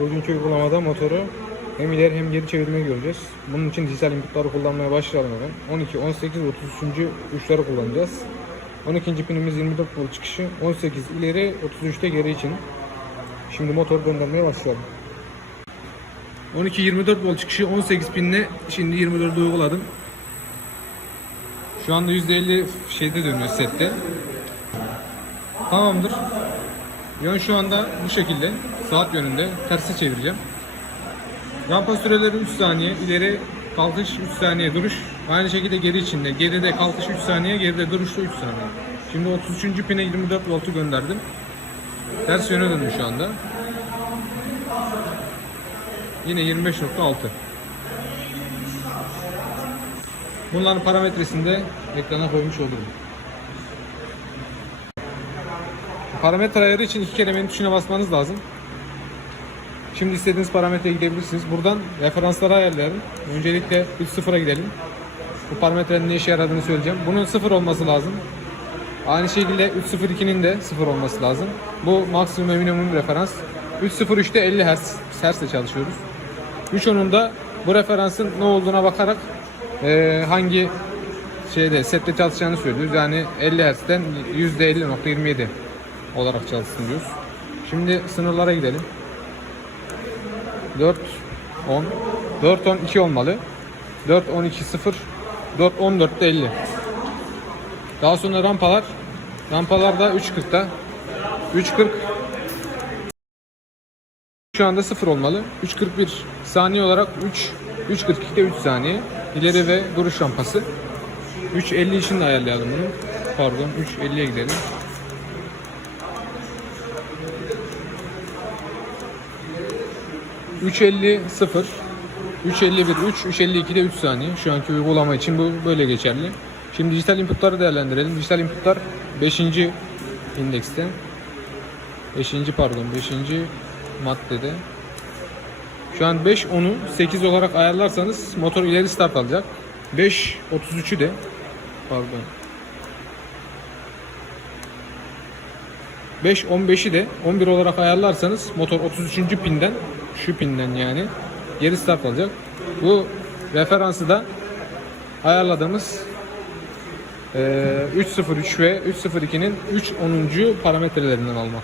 Bugünkü uygulamada motoru hem ileri hem geri çevirmeyi göreceğiz. Bunun için dijital inputları kullanmaya başlayalım hemen. 12, 18 ve 33. uçları kullanacağız. 12. pinimiz 24 volt çıkışı, 18 ileri, 33'te geri için. Şimdi motor göndermeye başlayalım. 12-24 volt çıkışı 18 pinle şimdi 24'ü uyguladım. Şu anda %50 şeyde dönüyor sette. Tamamdır. Yön şu anda bu şekilde. Saat yönünde. Tersi çevireceğim. Rampa süreleri 3 saniye. ileri kalkış 3 saniye duruş. Aynı şekilde geri içinde. Geride kalkış 3 saniye. Geride duruş da 3 saniye. Şimdi 33. pine 24 voltu gönderdim. Ters yöne döndü şu anda. Yine 25.6. Bunların parametresini de ekrana koymuş olurum. Parametre ayarı için iki kere menü tuşuna basmanız lazım. Şimdi istediğiniz parametreye gidebilirsiniz. Buradan referansları ayarlayalım. Öncelikle 3.0'a gidelim. Bu parametrenin ne işe yaradığını söyleyeceğim. Bunun 0 olması lazım. Aynı şekilde 3.02'nin de 0 olması lazım. Bu maksimum ve minimum referans. 3.03'te 50 Hz Hz'le çalışıyoruz. 3.10'unda bu referansın ne olduğuna bakarak eee, hangi şeyde sette çalışacağını söylüyoruz. Yani 50 Hz'den %50.27 olarak çalışsın diyoruz. Şimdi sınırlara gidelim. 4 10 4 10 2 olmalı. 4 12 0 4 14 de 50. Daha sonra rampalar. Rampalarda 3.40'da 3.40 şu anda 0 olmalı. 3.41 saniye olarak 3 3.42'de 3 saniye. İleri ve duruş rampası. 3.50 için de ayarlayalım bunu. Pardon 3.50'ye gidelim. 350 0 351 3 352'de 3 saniye. Şu anki uygulama için bu böyle geçerli. Şimdi dijital inputları değerlendirelim. Dijital inputlar 5. indekste. 5. pardon 5. maddede. Şu an 5 10'u 8 olarak ayarlarsanız motor ileri start alacak. 5 33'ü de pardon 5 15'i de 11 olarak ayarlarsanız motor 33. pinden şu pinden yani geri start alacak. Bu referansı da ayarladığımız eee, 303 ve 302'nin 3 10. parametrelerinden almak.